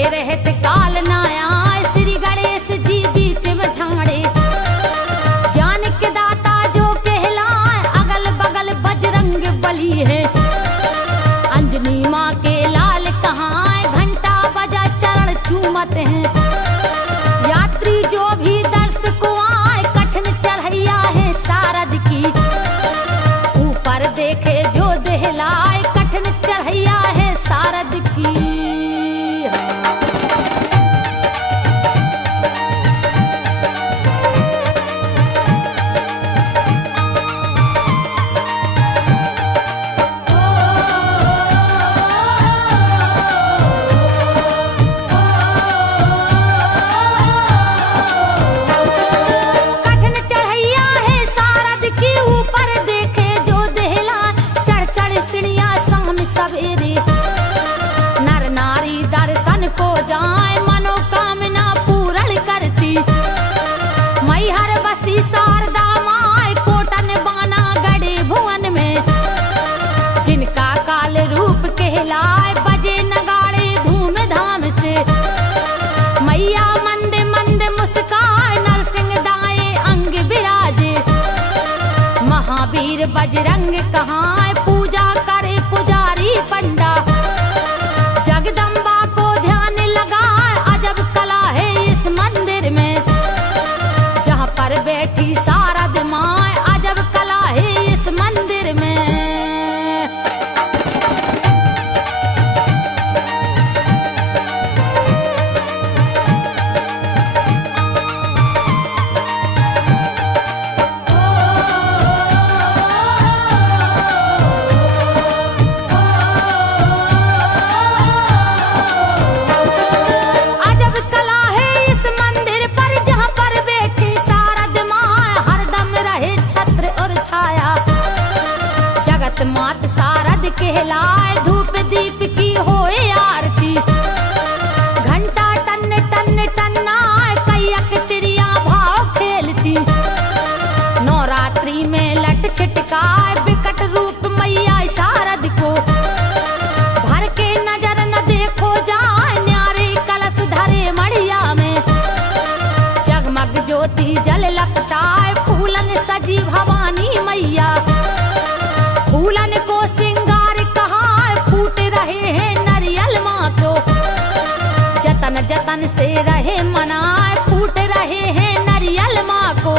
के रहत काल ना आए, श्री गणेश जी बीच में ठाणे। ज्ञान के दाता जो कहलाए, अगल बगल बजरंग बली है। अंजनी माँ के लाल कहाँ, घंटा बजा चरण चूमत हैं। यात्री जो भी दर्श को आए, कठिन चढ़ैया है सारद की। ऊपर देखे जो दहलाए, कठिन चढ़ैया है सारद की। नर नारी दर्शन को जाए, मनोकामना पूर्ण करती। मैहर बसी शारदा माय, कोटन बाना गढ़े भुवन में। जिनका काल रूप कहलाए, बजे नगाड़े धूम धाम से। मैया मंद मंद मुस्काए, नरसिंह दाए अंग विराजे। महावीर बजरंग कहाँ, पूजा करे पुजारी पंडा। जगदम्बा को ध्यान लगा, अजब कला है इस मंदिर में। जहाँ पर बैठी शारद माँ, अजब कला है इस मंदिर में। मात शारद कहलाए, धूप दीप की होए आरती। घंटा टन टन टन्नाए, कैयक तिरिया भाव खेलती। नवरात्रि में लट छिटकाए, विकट रूप मैया शारद को। भर के नजर न देखो जाए, न्यारे कलश धरे मढ़िया में। जगमग ज्योति जल लपटाए, फूलन सजी भवानी मैया। फूलन को सिंगार कहाँ, फूट रहे हैं नरियल माँ को। जतन जतन से रहे मनाए, फूट रहे हैं नरियल माँ को।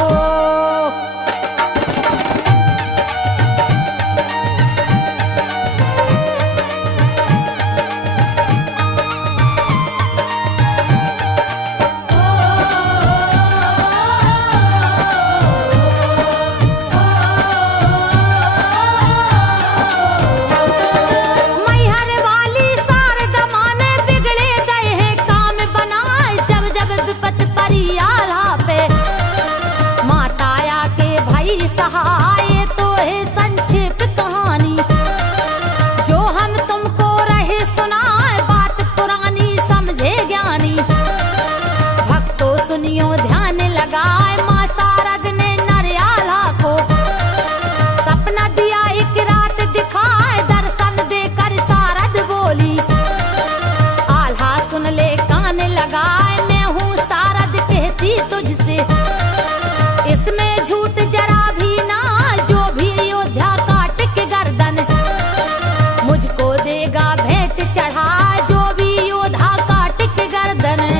सहाय तो है संक्षिप्त कहानी, जो हम तुमको रहे सुनाए। बात पुरानी समझे ज्ञानी, भक्तों सुनियो ध्यान लगाए। माँ शारद ने नरियाला को सपना दिया, एक रात दिखाए। दर्शन देकर शारद बोली, आल्हा सुन ले कान लगाए। मैं हूँ शारद कहती तुझसे, इसमें झूठ जरा भी ना। जो भी अयोध्या काट के गर्दन, मुझको देगा भेंट चढ़ा। जो भी योद्धा काट के गर्दन।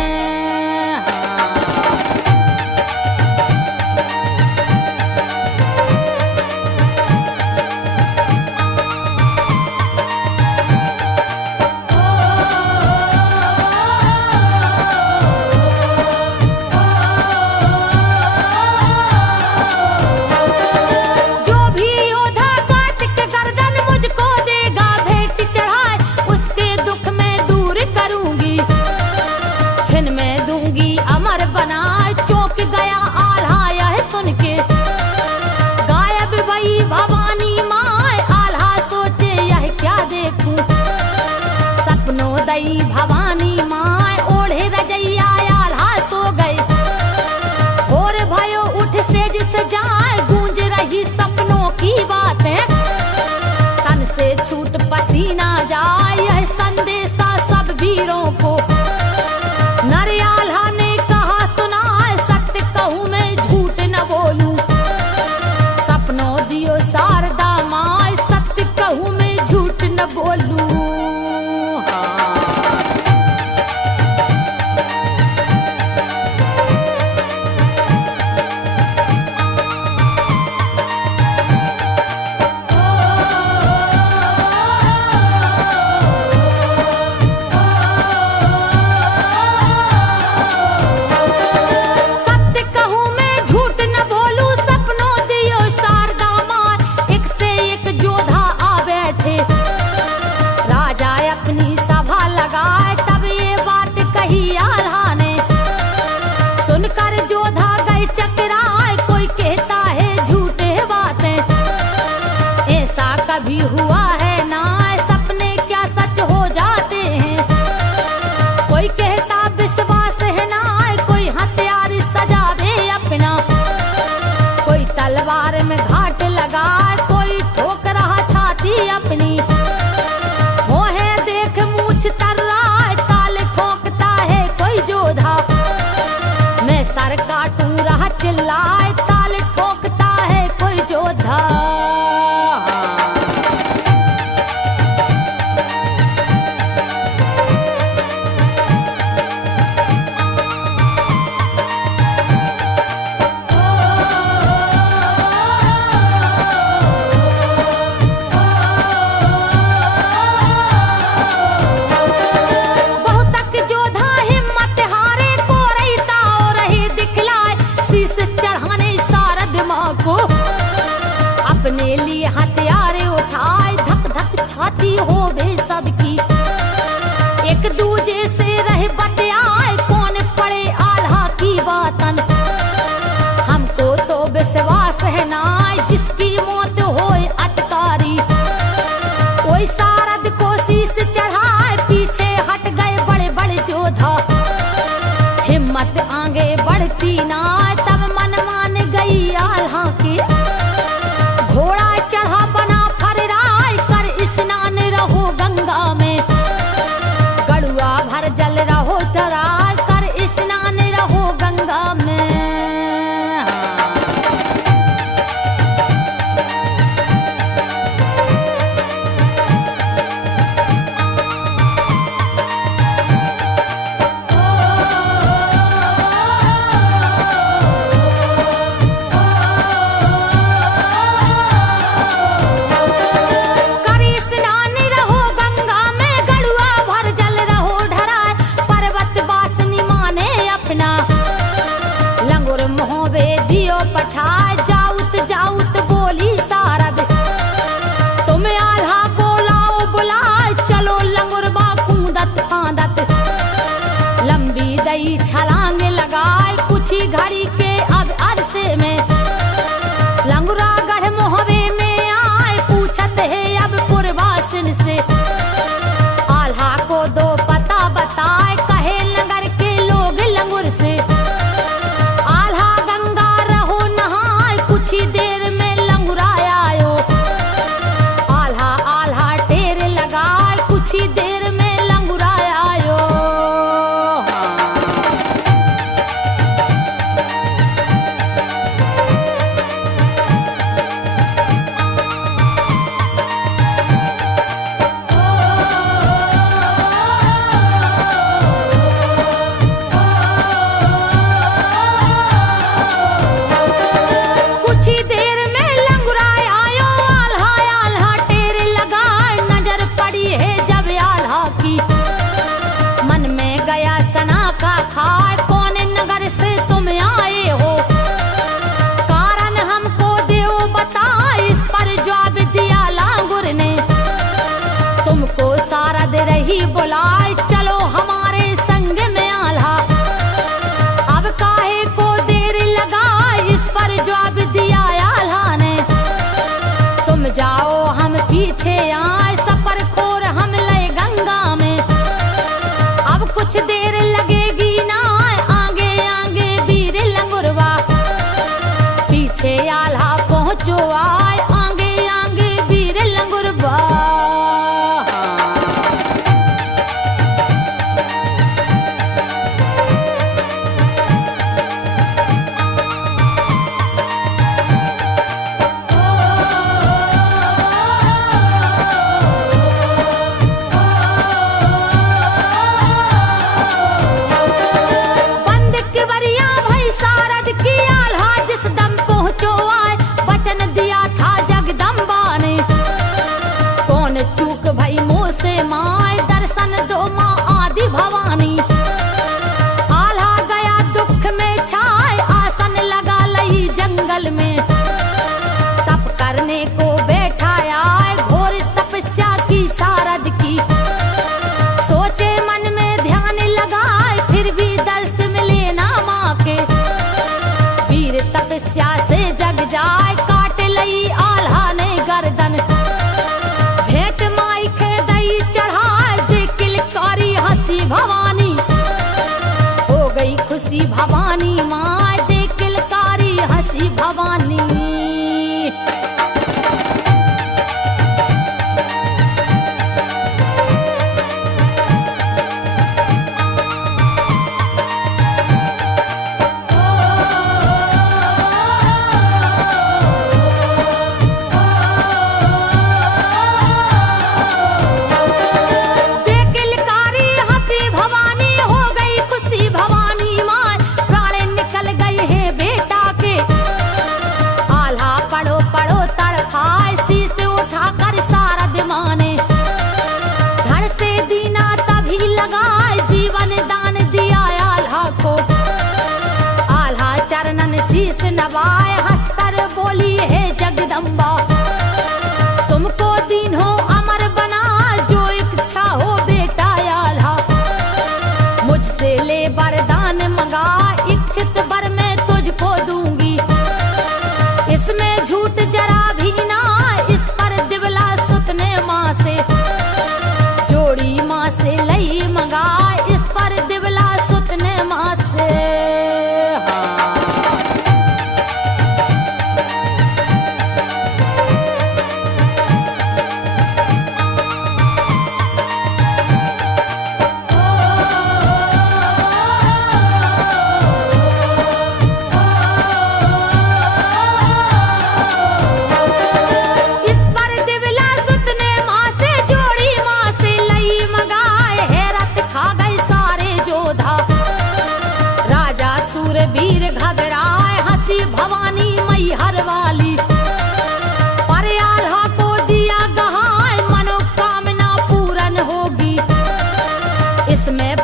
बनाए चौंक गया आल्हा यह सुन के। गायब भई भवानी माँ, आल्हा सोचे यह क्या देखूं। सपनों दई भवानी माँ, ओढ़े रजैया आल्हा सो गए। और भयो उठ सेज से जाए, गूंज रही सपनों की बातें। तन से छूट पसीना जाए, यह संदेशा सब वीरों को। था। हिम्मत आगे बढ़ती ना तब मन मान गई आल्हा की। घोड़ा चढ़ा बना फरराय कर स्नान रहो गंगा में। गड़ुआ भर जल रहो डराय कर स्नान रहो गंगा में। पठाए जाउत जाउत बोली सारद, तुम आल्हा बोलाओ बुलाए चलो लंगुरबा कूदत फांदत। लंबी दई छलांग लगाए कुछ ही घड़ी के अब अरसे में। लंगुरा गढ़ मोहबे में आए पूछत है अब पुरवासिन से। आल्हा को दो पता बताए कहे नगर के लोग लंगुर से। कुछ देर में लंगुरा आयो, आल्हा आल्हा टेर लगाए कुछ ही देर में लंगुरा आयो। खाए कौन नगर से तुम आए हो, कारण हमको देव बताए। इस पर जवाब दिया लांगुर ने, तुमको सारद रही बुलाए चलो हमारे संग में आल्हा। अब काहे को देर लगाए, इस पर जवाब दिया आल्हा ने। तुम जाओ हम पीछे आए सफर खोर हम ले गंगा में। अब कुछ देर लगेगी पीछे आल्हा पहुँचो आए आगे आगे वीर लंगुरबा। बंद किवरिया भई सारद की आल्हा जिस दम पहुँचो आए। वचन दिया था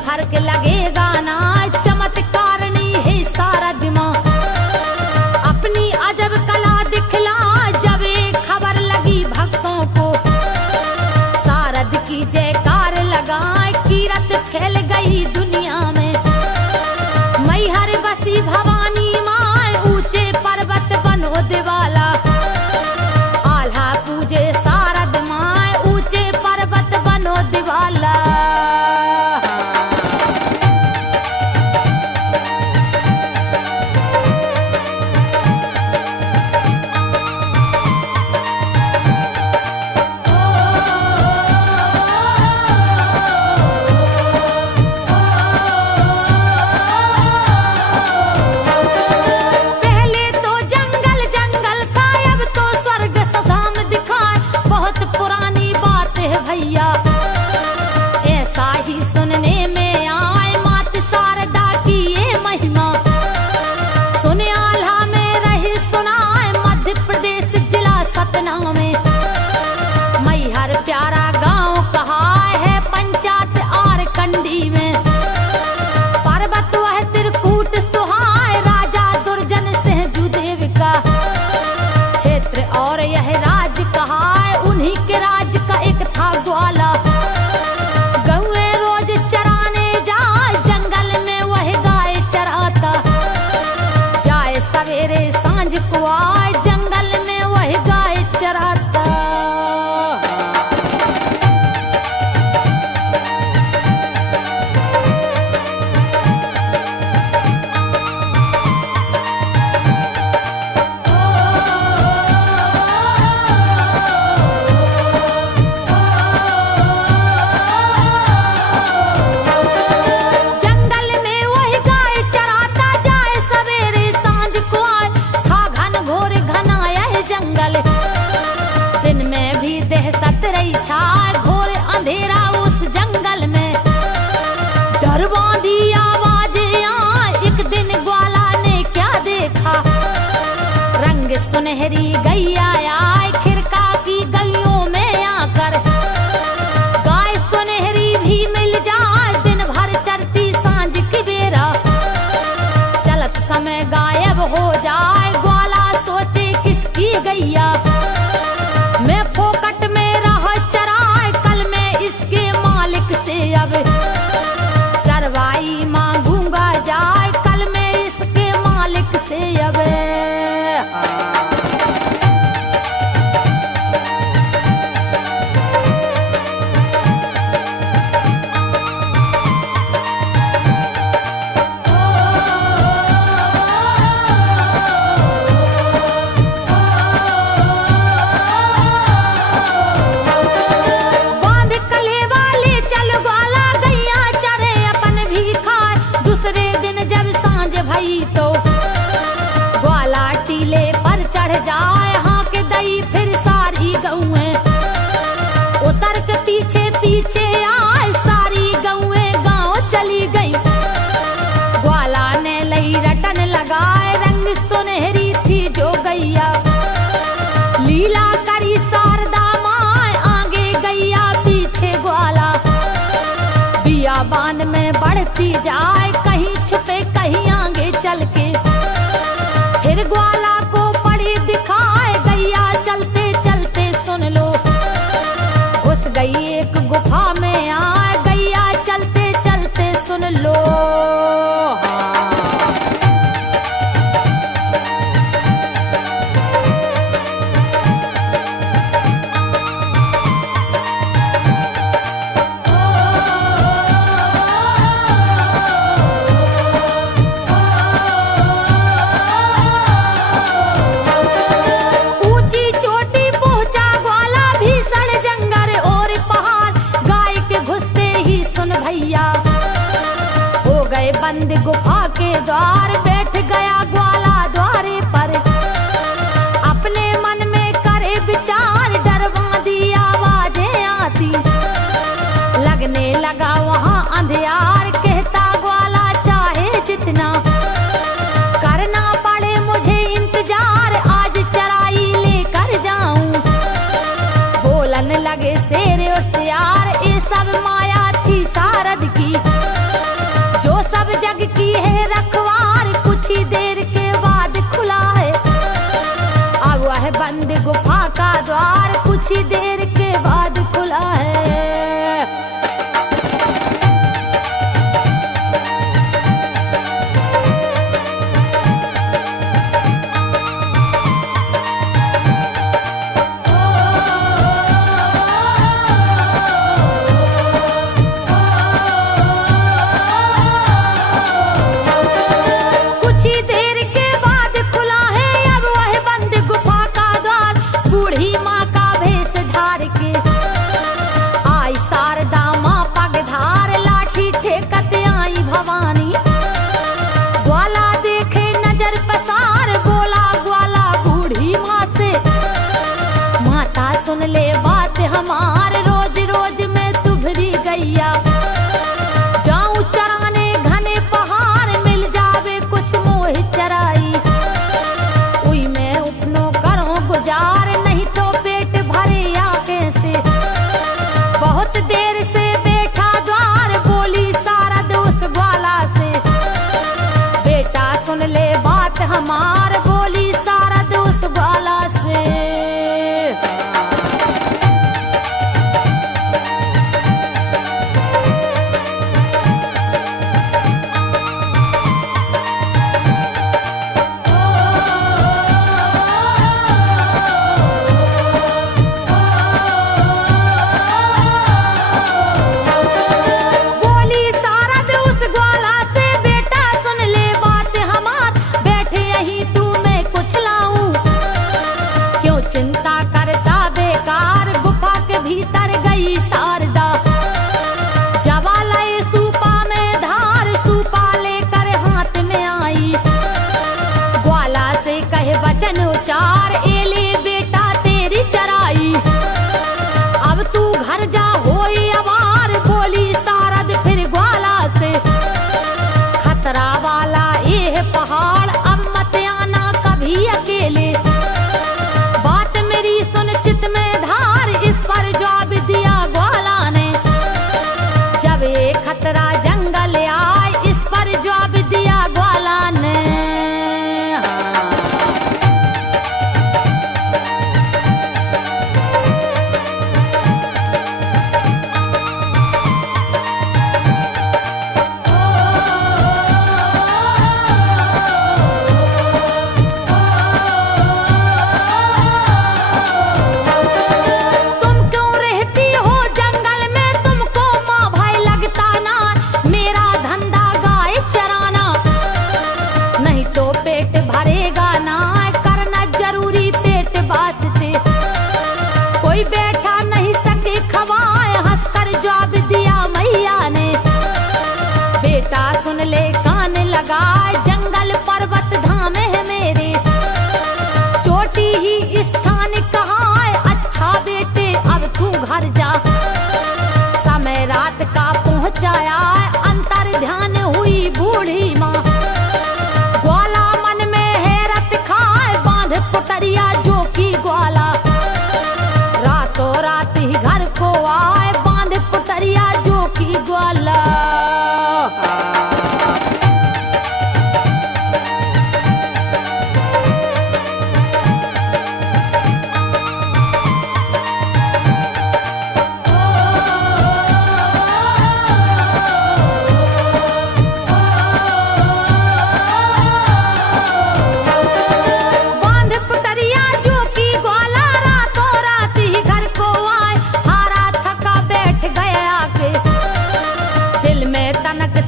फर्क लगेगा ना, चमत्कारनी है शारद माँ। अपनी अजब कला दिखला जब एक खबर लगी भक्तों को, शारद की जयकार लगाए कीरत फैल गई दुनिया में। मैहर बसी भवानी माँ ऊंचे पर्वत बनो दिवाला, आल्हा पूजे शारद माँ ऊंचे पर्वत बनो दिवाला। और यह राज कहा है उन्हीं के राज का एक था ग्वाला। गौए रोज चराने जाए जंगल में वह गाय चराता, जाए सवेरे सांझ को आए जंगल में वह गाय चराता। घोर अंधेरा उस जंगल में, डर बांधी आवाज यहाँ एक दिन ग्वाला ने क्या देखा, रंग सुनहरी गैया आए खिरका की गलियों में आकर। गाय सुनहरी भी मिल जाए दिन भर चरती सांझ की बेरा, चलत समय गायब हो जाए ग्वाला सोचे किसकी गैया। मैं फोकट में चराए कल मैं इसके मालिक से अब चरवाई मांगूंगा जाए, कल मैं इसके मालिक से अब। तो ग्वाला टीले पर चढ़ जाए हाँ के दई फिर सारी गौएं उतर के पीछे पीछे आए, सारी गौएं गांव चली गई। ग्वाला ने लई रटन लगाए रंग सुनहरी थी जो गैया, लीला करी शारदा माँ आगे गैया पीछे ग्वाला। बियाबान में बढ़ती जाए कहीं छुपे कहीं आगे चल के, फिर ग्वाला को पड़ी दिखाए गैया चलते चलते सुन लो, घुस गई एक गुफा में आए गैया चलते चलते सुन लो। बंद गुफा के द्वार बैठ गया ग्वाला द्वारे पर, अपने मन में करे विचार डरवा दी आवाजें आती, लगने लगा वहां अंधियार कहता ग्वाला चाहे जितना करना पड़े मुझे इंतजार आज चराई लेकर जाऊं। बोलन लगे शेर होशियार ये सब माया थी शारद की, सुन ले बात हमार, बोली सारद उस ग्वाला से। चिंता करता बेकार, गुफा के भीतर गई शारदा, जवालय सूपा में धार, सूपा लेकर हाथ में आई, ग्वाला से कहे वचन उचार, एले बेटा तेरी चराई, अब तू घर जा होई अवार, बोली शारद फिर ग्वाला से, खतरा वाला ये पहाड़, अब मत आना कभी अकेले, सुन चित में धार, इस पर जवाब दिया ग्वाला ने, जब ये खतरा जंगल आए, इस पर जवाब दिया ग्वाला ने। कोई बैठा नहीं सके खवाए, हंसकर जवाब दिया मैया ने, बेटा सुन ले कान लगाए, जंगल पर्वत धाम है मेरे, चोटी ही स्थान कहाँ है, अच्छा बेटे अब तू घर जा, समय रात का पहुँचाया, अंतर ध्यान हुई बूढ़ी माँ, ग्वाला मन में हैरत खाए, बांध पुटरिया जो की ग्वाला, रातों रात ही घर को आए, बांध पुटरिया जो की ग्वाला।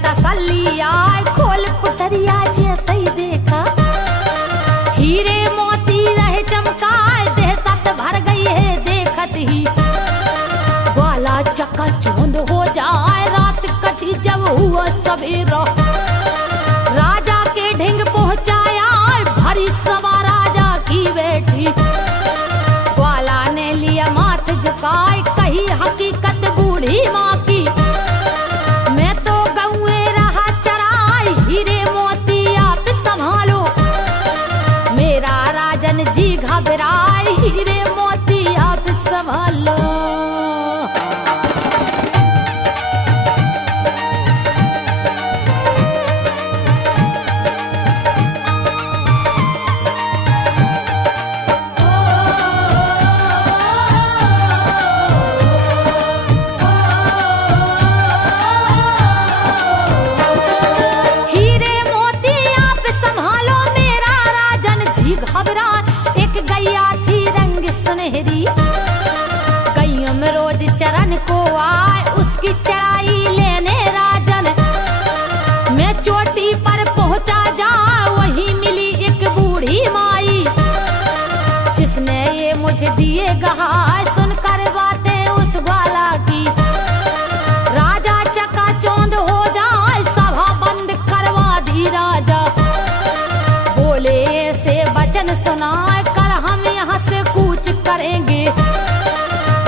तसल्ली आए, खोल पुटरिया जैसे ही देखा, हीरे मोती रहे चमकाए, दहशत भर गई है देखत ही, ग्वाला चकाचौंध हो जाए, रात कटी जब हुआ सवेरा, राजा के ढिंग पहुंचाया, भरी सवा राजा की बेटी, ग्वाला ने लिया माथ झुकाए, कही हकीकत बूढ़ी माँ की, हीरे मोती आप संभालो, मेरा राजन जी घबराए, हीरे मोती आप संभालो। गैया में रोज चरण को आए, उसकी चराई लेने राजन, मैं चोटी पर पहुंचा जा, वहीं मिली एक बूढ़ी माई, जिसने ये मुझे दिए गहाय, सुनकर बातें उस ग्वाला की, राजा चकाचौंध हो जाए, सभा बंद करवा दी राजा, बोले ऐसे वचन सुनाए, कल हम यहाँ से कूच करेंगे,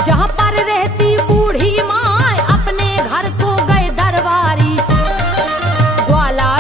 जहाँ पर रहती बूढ़ी माँ, अपने घर को गए दरबारी, ग्वाला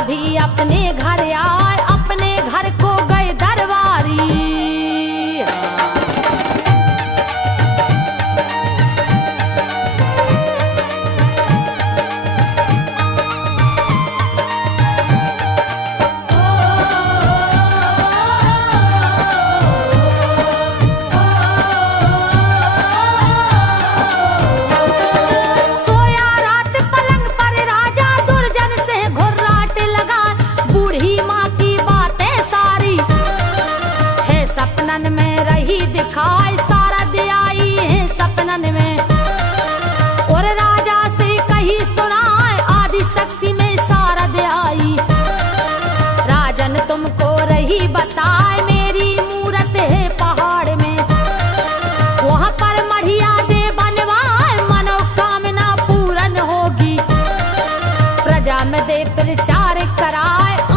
से प्रचार कराए।